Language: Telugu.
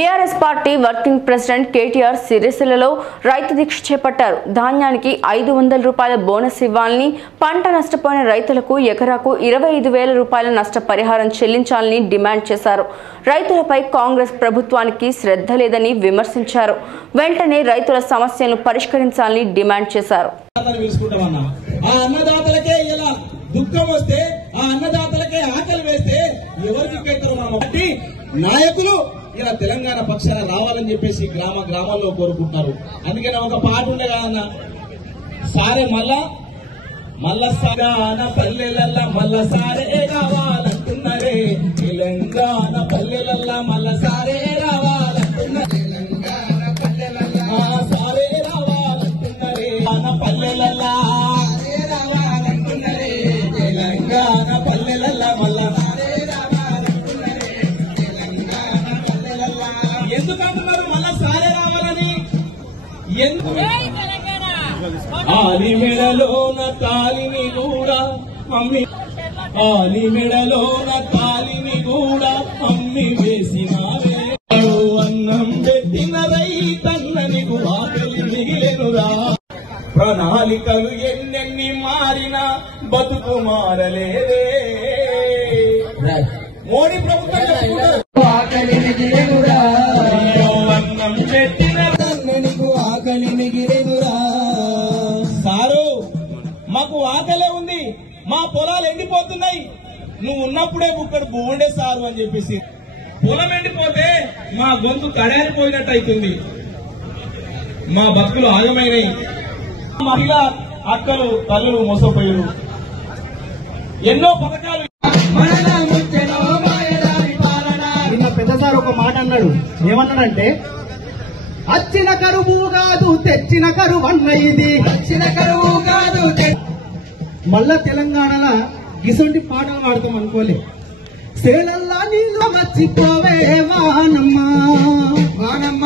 BRS party working president KTR సిరిసిల్లలో రైతు దీక్ష చేపట్టారు. ధాన్యానికి 500 రూపాయల బోనస్ ఇవ్వాలని, పంట నష్టపోయిన రైతులకు ఎకరాకు 25,000 రూపాయల నష్టపరిహారం చెల్లించాలని డిమాండ్ చేశారు. రైతులపై కాంగ్రెస్ ప్రభుత్వానికి శ్రద్ధ లేదని విమర్శించారు. వెంటనే రైతుల సమస్యలను పరిష్కరించాలని డిమాండ్ చేశారు. నాయకులు ఇలా తెలంగాణ పక్షాన రావాలని చెప్పేసి గ్రామాల్లో కోరుకుంటున్నారు. అందుకని ఒక పాట ఉండే కదన్న, సారే మల్ల సాగాన పల్లెలల్లా మల్ల సారే రావాలంటున్నారే, తెలంగాణ పల్లెలల్లా మల్ల సారే రావాలంటున్నారే, తెలంగాణ పల్లెలల్లా సారే రావాలంటున్నారే, పల్లెలల్లా రావాలంటున్నారే, తెలంగాణ పల్లెలల్లా మల్ల ఎందుకంటున్నారు మళ్ళా సారే రావాలని? ఆలి మెడలోన తాలిని కూడా మమ్మీ, ఆలి మెడలోన తాలిని కూడా మమ్మీ వేసినావే, అన్నం పెట్టిన రైతన్నని ఆకలి మిగిలెనురా, ప్రణాళికలు ఎన్నెన్ని మారినా బతుకు మారలేదే. మోడీ ప్రభుత్వం ఆకలి మిగిలెనురా, అన్నం పెట్టిన ఆకలి మిగిలెనురా. సారు మాకు ఆకలే ఉంది, మా పొలాలు ఎండిపోతున్నాయి, నువ్వు ఉన్నప్పుడే బుక్కడు బోండే సారు అని చెప్పేసి. పొలం ఎండిపోతే మా గొంతు కడారిపోయినట్టు అవుతుంది, మా బతుకులు ఆగమైనవి, మహిళా అక్కలు తల్లులు మోసపోయారు. ఎన్నో పథకాలు పెద్దసారి ఒక మాట అన్నాడు. ఏమన్నాడంటే, అచ్చిన కరువు కాదు తెచ్చిన కరువు అన్న, ఇది వచ్చిన కరువు కాదు. మళ్ళా తెలంగాణలో గిసొంటి పాటలు పాడతాం అనుకోలే. సేలల్లా నీళ్ళు మర్చిపోవే వానమ్మ వానమ్మ